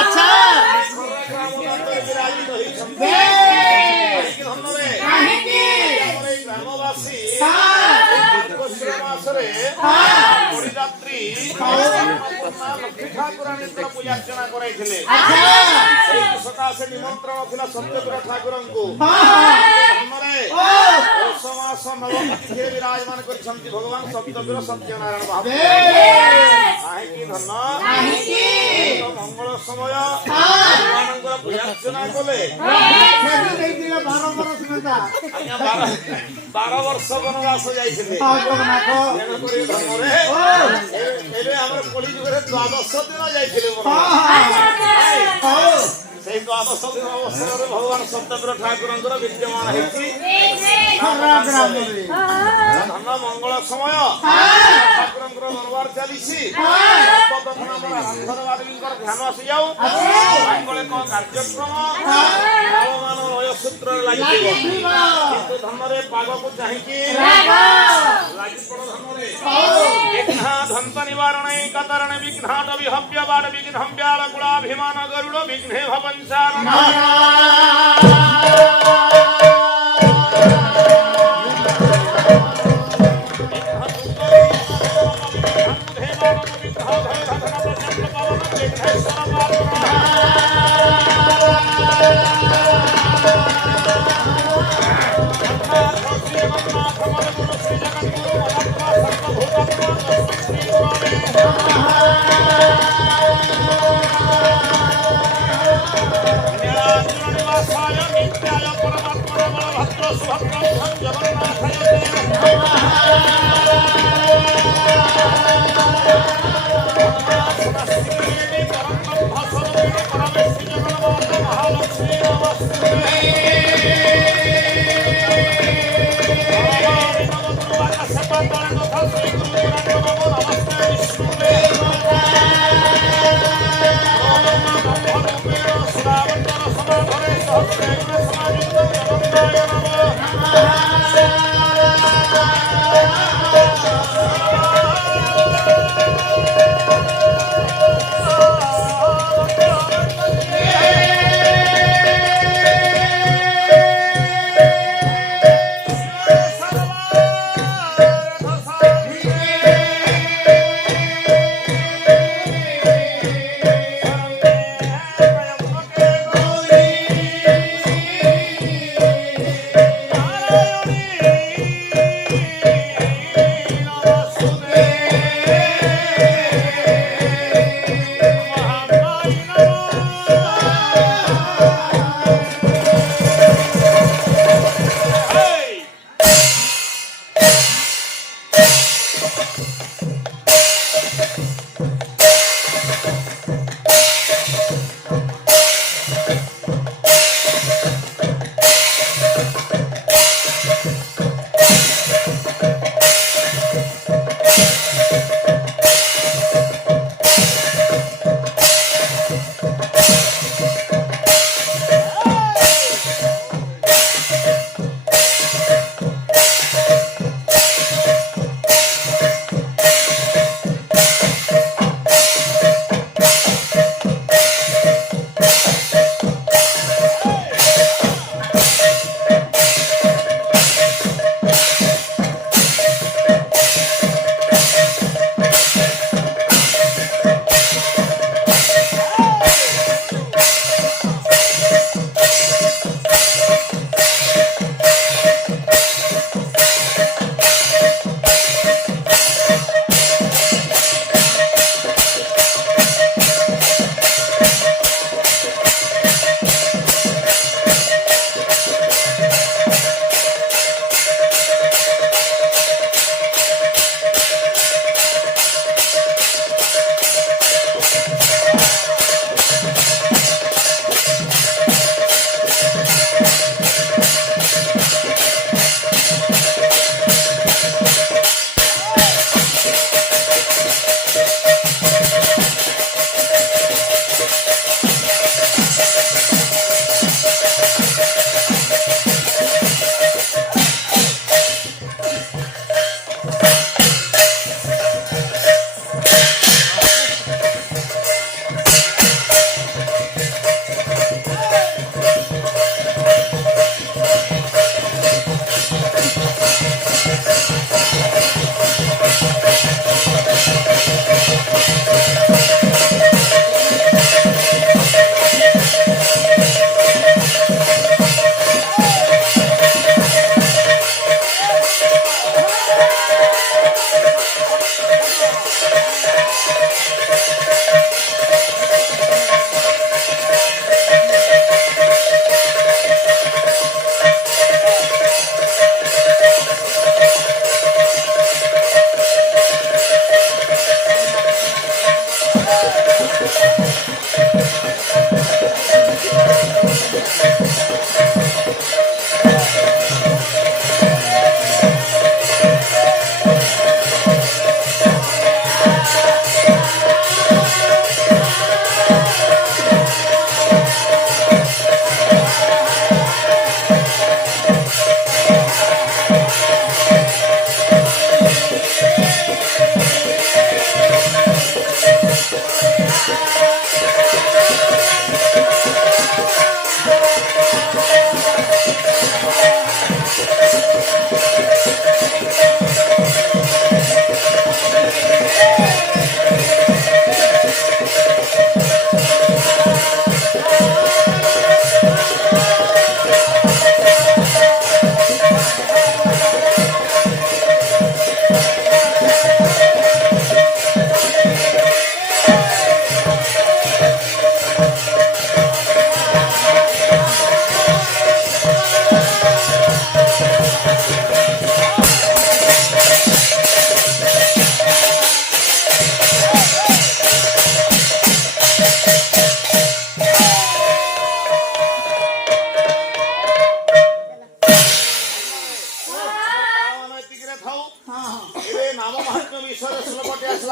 अच्छा ଗ୍ରାମବାସୀ ଲକ୍ଷ୍ମୀ ଠାକୁରାଣୀଙ୍କର ପୂଜାର୍ଚ୍ଚନା କରାଇଥିଲେ। ସକାଶେ ନିମନ୍ତ୍ରଣ ଥିଲା ସତ୍ୟପୁର ଠାକୁରଙ୍କୁ। ପୌଷ ମାସ ନବମୀରେ ବିରାଜମାନ କରିଛନ୍ତି ଭଗବାନ ସପ୍ତପୁର ସତ୍ୟନାରାୟଣ ମହାପ୍ରଭୁ। କାହିଁକି ଧନ ମଙ୍ଗଳ ସମୟ ଭଗବାନଙ୍କର ପୂଜାର୍ଚ୍ଚନା କଲେ। 12 ବର୍ଷ ବନବାସ ଯାଇଥିଲେ। ତେଣୁକରି ଧର୍ମରେ ଏବେ ଆମର କଳି ଯୁଗରେ 12 ଦିନ ଯାଇଥିଲେ। ସେଇ 12 ଦିନ ଅବସରରେ ଭଗବାନ ସପ୍ତପୁର ଠାକୁରଙ୍କର ବିଦ୍ୟମାନ ହେଇଛି। ଧନ ମଙ୍ଗଳ ସମୟ ଠାକୁରଙ୍କର ଦରବାର ଚାଲିଛି। ସର୍ବପ୍ରଥମ ଆମର ଆନ୍ଧରବାଦୀଙ୍କର ଧ୍ୟାନ ଆସିଯାଉ। ମଙ୍ଗଳ ଏକ କାର୍ଯ୍ୟକ୍ରମ ଭାବମାନ ଲୟ ସୂତ୍ରରେ ଲାଗିଯିବ। କିନ୍ତୁ ଧନରେ ପାଗକୁ ଚାହିଁକି ଲାଗିପଡ଼ ଧନରେ ବିଘ୍ନ ଧ୍ୱଂସ ନିବାରଣ କତରଣ ବିଘ୍ନାଟ ବିହବ୍ୟ ବାଡ଼ ବିଘ୍ନବ୍ୟାଳ କୁଳାଭିମାନ ଗରୁଡ଼ ବିଘ୍ନେ ଭବଂସାରଣ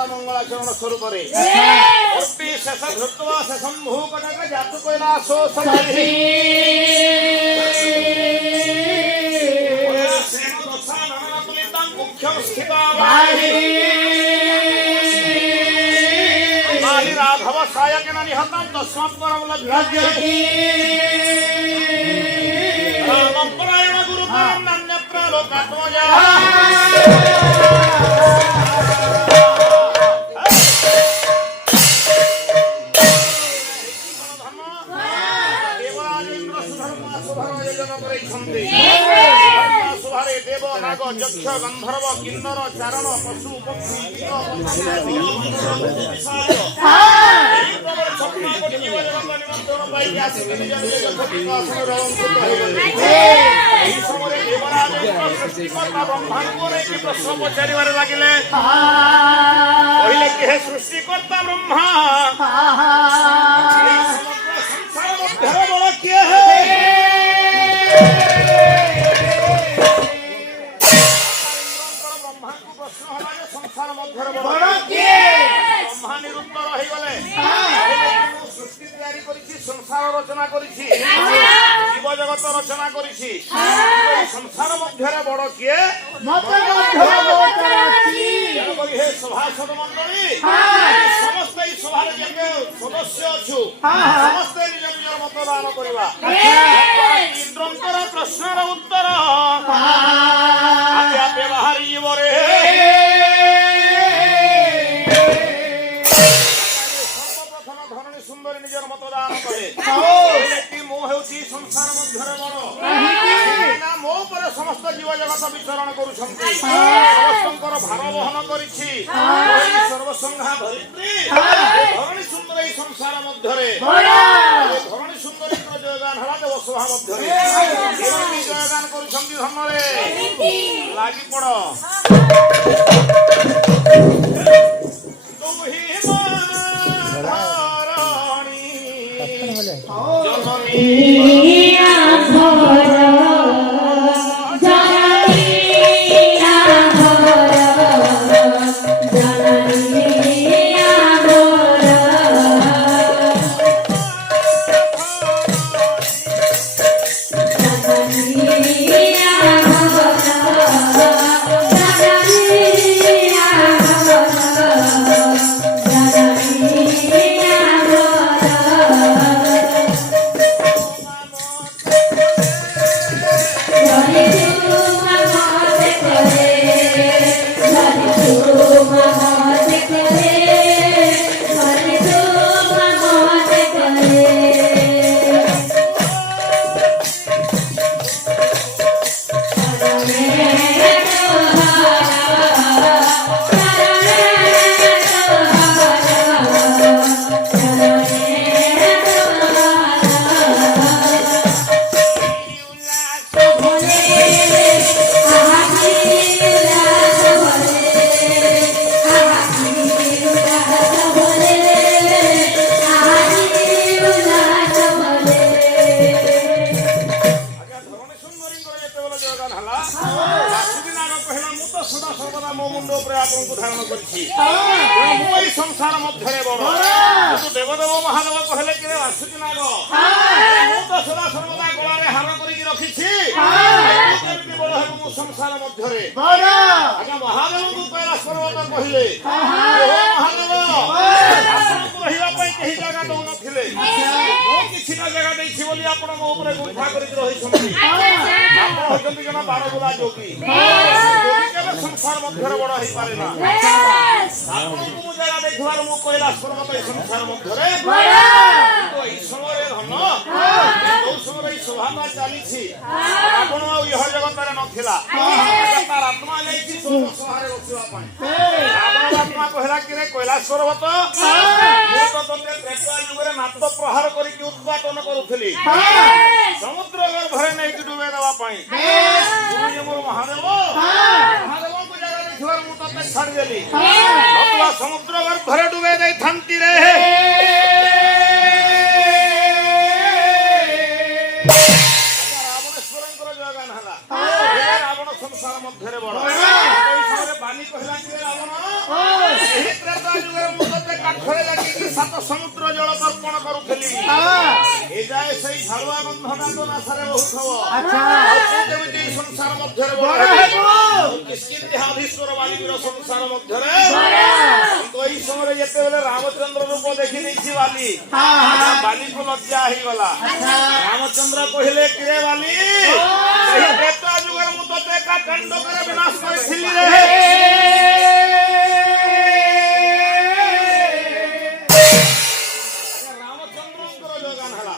मंगलाचरण शुरू करे शेष धृत्वा शेषम भूकटक जातु कैलासो समाधि मुख्यम स्थिता राघव सायकेन निहतं तस्मात् परं लभ्यते रामं परायण गुरुपरं नान्यत्र लोकात्मजा देव नाग यक्ष गंधर्व किन्नर चारण पशु पक्षी प्रश्न पचार लगे कहले सृष्टिकर्ता ब्रह्मा बड़ किए है संसार मध्य ब्रह्मा निरुत्तर हो गले सृष्टि तैयारी करिछि संसार रचना करिछि जीव जगत रचना करिछि संसार मध्य बड़ किए हे सभासद मंडली समस्त सभार जे सदस्य अछु समस्त निज निज मतदान करवा इंद्रंकर प्रश्नर उत्तर आपे आपे बाहरी बरे सुंदर निजर मतदान करे मो हेउची संसार मध्य बड़ मो पर समस्त जीव जगत विचरण करुछंती समस्तंकर भार वहन करिछि सर्वसंघा धरित्री धरणी सुंदर ई संसार मध्य धरणी सुंदर जयगान हला देव सभा मध्य जयगान करुछंती धर्मरे लागि पड़ संसार मध्य बड़ देवदेव महादेव कहले कि आसुची नाग तो सदा सर्वदा गलारे हार करिक रखिछि बड़ हेबु संसार मध्य आज्ञा महादेव को कैलाश पर्वत कहले महादेव आपनको रहिबा पई केही जगह दउ नथिले मो किछि ना जगह दैछि बोली आपण मो ऊपर गुंफा करिक रहिछथि आपण होजंती जना 12 गुला जोगी केबे संसार मध्य बड़ होई पारे ना आपनको मु जगह देखबार मु कैलाश पर्वत संसार मध्य रे तो ई समय धन जो समय सभा चली आपण यह जगत रे नथिला तार आत्मा जाईछि सभा रे बसिबा पई आपण आत्मा कहला कि रे कैलाश पर्वत मु तो तते त्रेता युग रे नात प्रहार करी कि उत्पादन करूथली समुद्र गर्भरे नै कि डुबे देबा पई गुरु मोर महादेव महादेव को जगह देखबार मु तते छाड़ देली नतवा समुद्र गर्भरे डुबे दे थांती रे କରୁଥିଲି ଏ ଯାଏ ସେଇ ଝାଳୁଆ ଗନ୍ଧଟା ତ ନାସାରେ ବହୁଥବ କେମିତି ସଂସାର ମଧ୍ୟରେ କିସ୍କିନ୍ଧିଶ୍ୱର ବାଲିବୀର ସଂସାର ମଧ୍ୟରେ କିନ୍ତୁ ଏଇ ସମୟରେ ଯେତେବେଳେ ରାମଚନ୍ଦ୍ର ରୂପ ଦେଖି ଦେଇଛି ବାଲିକୁ ଲଜ୍ଜା ହେଇଗଲା। ରାମଚନ୍ଦ୍ର କହିଲେ କିରେ ବାଲି ସେହି ତ୍ରେତା ଯୁଗରେ ମୁଁ ତତେ ଏକା କାଣ୍ଡକରେ ବିନାଶ କରିଥିଲି ରେ। ରାମଚନ୍ଦ୍ରଙ୍କର ଯୋଗାନ ହେଲା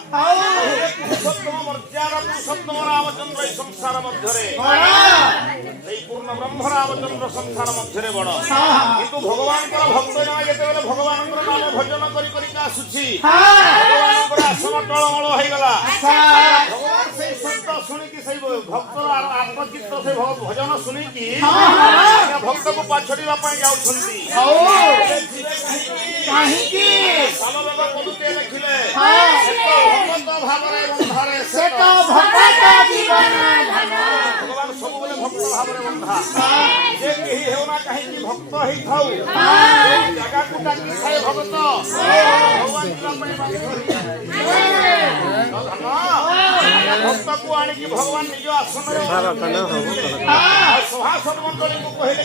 ପୁରୁଷୋତ୍ତମ ମର୍ଯ୍ୟାଦା ପୁରୁଷୋତ୍ତମ ରାମଚନ୍ଦ୍ର ଏଇ ସଂସାର ମଧ୍ୟରେ ସେଇ ପୂର୍ଣ୍ଣ ବ୍ରହ୍ମ ରାମଚନ୍ଦ୍ର ସଂସାର ମଧ୍ୟରେ ବଡ। କିନ୍ତୁ ଭଗବାନଙ୍କର ଭକ୍ତ ଜଣେ ଯେତେବେଳେ ଭଗବାନଙ୍କର ନାମ ଭଜନ କରି କରିକା ଆସୁଛି ଭଗବାନଙ୍କର ଆସନ ଟଳମଳ ହେଇଗଲା। ଭଗବାନ ସେଇ ଶବ୍ଦ ଶୁଣିକି ସେଇ ଭକ୍ତର ଆତ୍ମଚିତ୍ତ ସେ ଭଜନ ଶୁଣିକି ଭକ୍ତକୁ ପାଛୋଡ଼ିବା ପାଇଁ ଯାଉଛନ୍ତି। ସାଲବେଗ ପଦୁଟେ ଲେଖିଲେ ଭଗବତ ଭାବରେ ବନ୍ଧାରେ ଭଗବାନ ସବୁବେଳେ ଭକ୍ତ ଭାବରେ ବନ୍ଧା। ଯେ କେହି ହେଉନା କାହିଁକି ଭକ୍ତ ହେଇଥାଉ ଜାଗାକୁ ଡାକିଥାଏ ଭଗତ ଭଗବାନ ଯିବା ପାଇଁ ଭକ୍ତକୁ ଆଣିକି ଭଗବାନ ନିଜ ଆସନରେ ସଭାସଦ ମଣ୍ଡଳୀକୁ କହିଲେ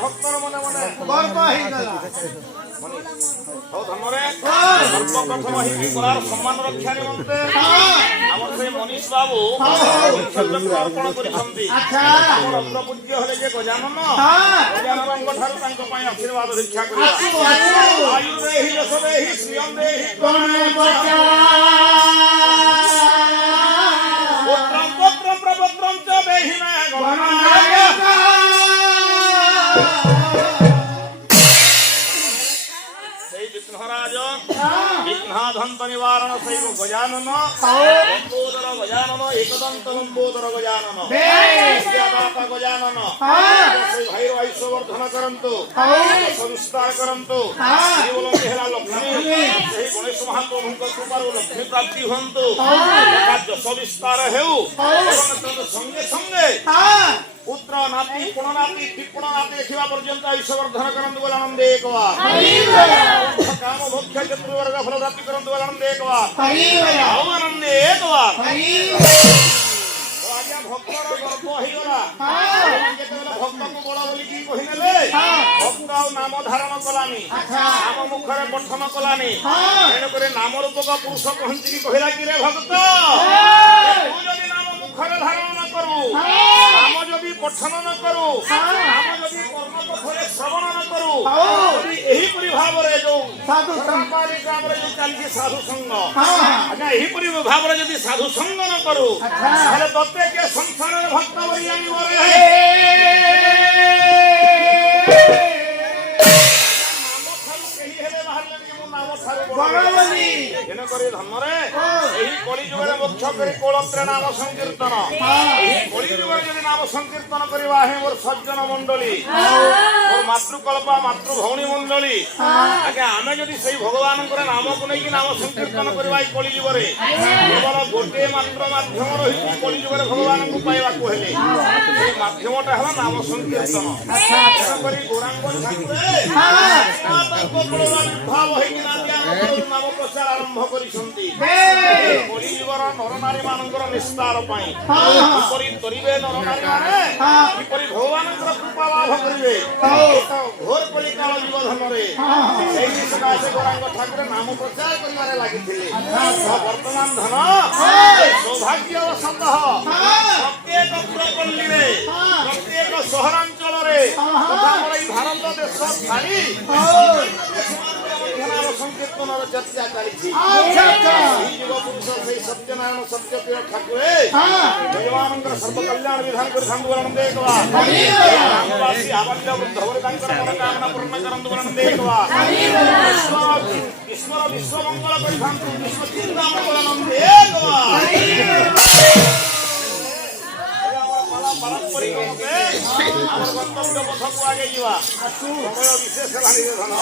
ଭକ୍ତର ମନେ ମନେ ଗର୍ବ ହେଇଗଲା। ସର୍ବପ୍ରଥମ ହିନ୍ଦୁଙ୍କର ସମ୍ମାନ ରକ୍ଷା ନିମନ୍ତେ ଆମର ସେ ମନୀଷ ବାବୁ ଅର୍ପଣ କରିଛନ୍ତି। ରତ୍ନ ପୂଜ୍ୟ ହେଲେ ଯେ ଗଜାନନଙ୍କ ଠାରୁ ତାଙ୍କ ପାଇଁ ଆଶୀର୍ବାଦ ଭିକ୍ଷା କରିବା। ଆୟୁ ଦେହି ଯଶ ଦେହି ଶ୍ରିୟଂ ଦେହି ପୁତ୍ରଂ ପୁତ୍ରଂ ପ୍ରପୁତ୍ରଂ ଚ ଦେହି ମେ विघ्नाधंत निवारण सैव गजानन लंबोदर गजानन एकदंत लंबोदर गजानन विद्यादाता गजानन भैर ऐश्वर्धन करंतु संस्कार करंतु जीवलंबी हेला लक्ष्मी सेही गणेश महाप्रभुଙ୍କ कृपाରୁ लक्ष्मी प्राप्ति हुंतु यश विस्तार हेउ संगे संगे पुत्र नाती पुणनाती टिप्पणनाती देखा पर्यंत ऐश्वर्धन करंतु गजानन एक बार काम भोक्ष चतुर्वर्ग फल प्राप्ति करंतु गजानन एक बार आनंद एक बार राजा भक्तर गर्व होइगला जेतेबेले भक्त को बड़ बोली की कहिनेले भक्त आ नाम धारण कलानी नाम मुखरे पठन कलानी एने करे नाम रूप का पुरुष कहंती की कहिला कि रे भक्त तू जदी नाम मुखरे धारण न करू नाम जदी पठन न करू नाम जदी कर्म पथरे श्रवण न करू यदि एही परि भावरे जो साधु संपादी ग्रामरे जो चाली साधु संग अच्छा एही परि भावरे जदी साधु संग न करू ताले तत्ते के संसार में भक्त बरी आनी बोले नाम थारु केही हेले बाहर मु नाम थारु बड़बली एने करे धन्नरे एही कली जुगरे मोक्ष करी कोलत्रे नाम संकीर्तन एही कली जुगरे जदी नाम संकीर्तन करबा हे मोर सज्जन मंडली मोर मातृकल्पा मातृ भौणी मंडली आगे आमे जदी सेही भगवानकर नाम को नै कि नाम संकीर्तन करबा ई कली जुगरे केवल गोटे मात्र माध्यम रही कली जुगरे भगवान को पाइबा को हेले ए माध्यमटा हला नाम संकीर्तन अच्छा करी गोरांग ठाकुरे माता को बड़वा भाव है कि नाम प्रचार आरंभ करिसंती कली जुगर नर नारी मानकर निस्तार पाई किपरि तरिबे नर नारी माने किपरि भगवानकर कृपा लाभ करिवे घोर कली काल जीव धनरे सेही सकाशे गोरांग ठाकुरे नाम प्रचार करिवारे लागिथिले वर्तमान धन सौभाग्यवशतः प्रत्येक पुरपल्ली रे प्रत्येक सहरांचल रे तथा भारत देश छाड़ी संकीर्तन चर्चा चली युग पुरुष से सत्यनारायण सत्यप्रिय ठाकुरे भगवान सर्व कल्याण विधान कर रामवासी आबाल्य वृद्ध मनोकामना पूर्ण करंतु ईश्वर विश्व मंगल विश्व चिंता मंगल पारंपरिक गंतव्य पथ को आगे जावा समय विशेष धन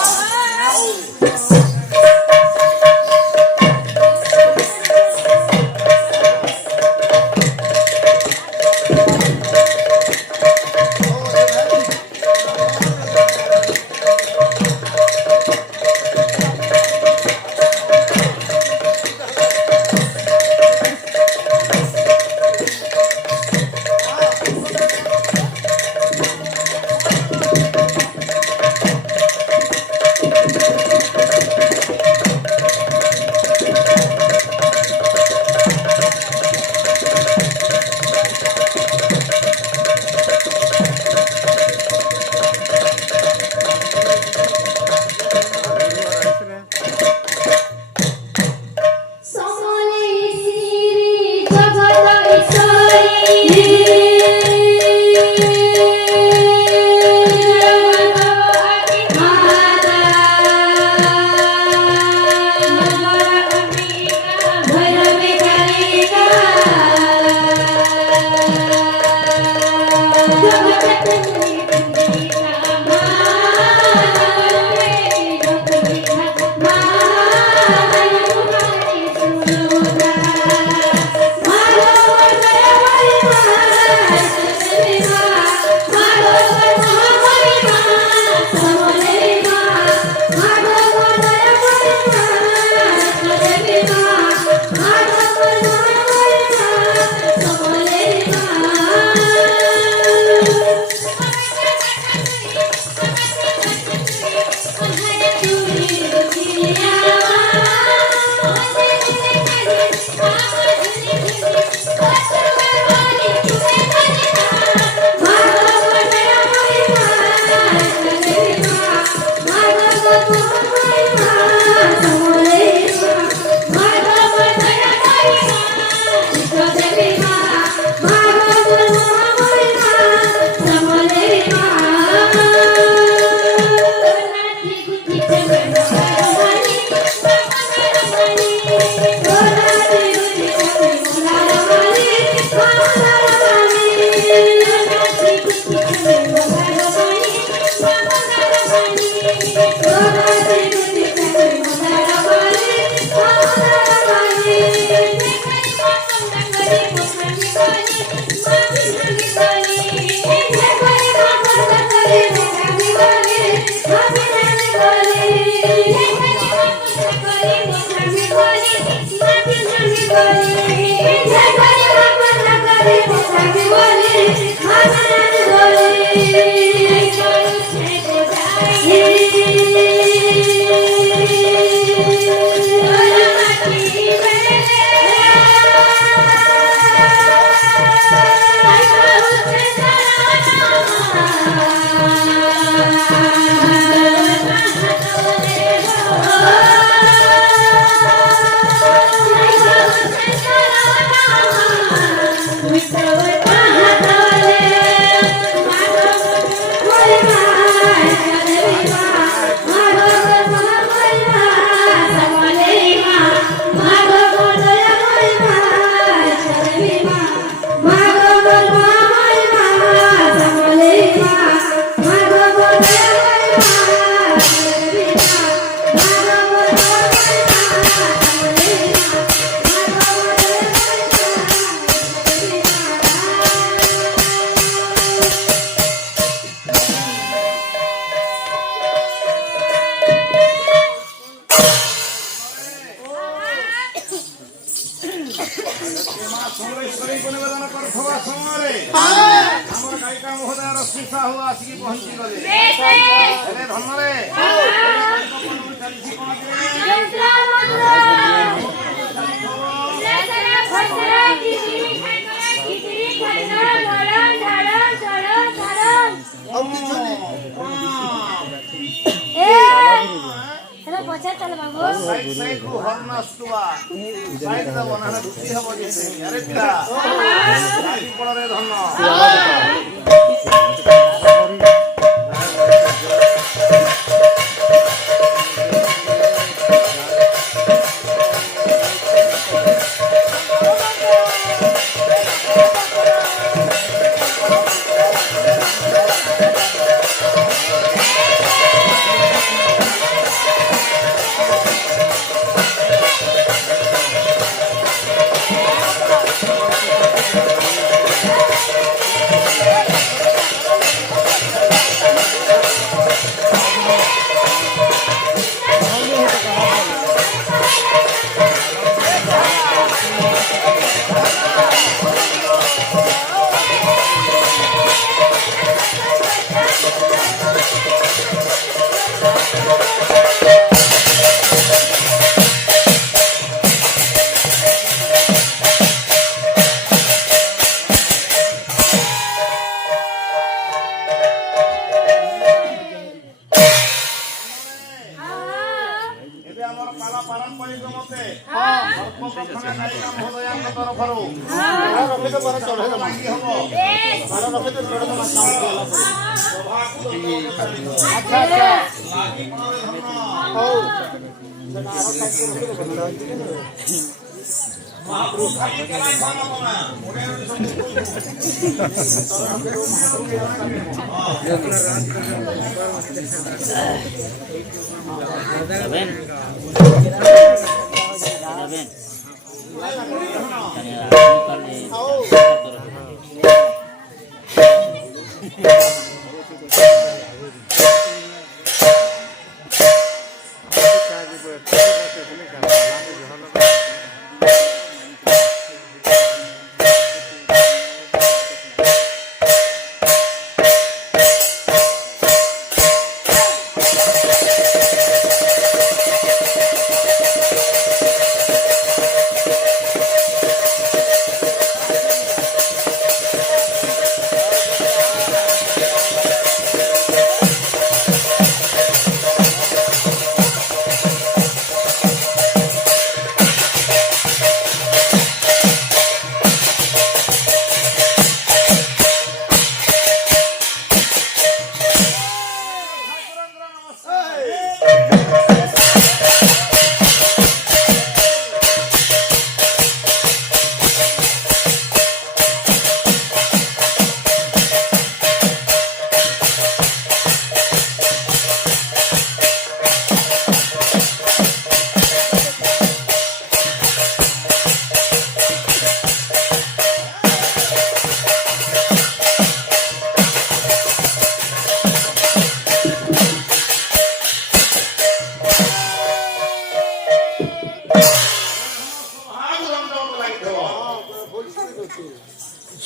महाप्रभु खाली केला खाना बना ओरे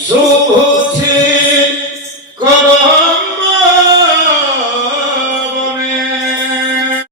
शुभ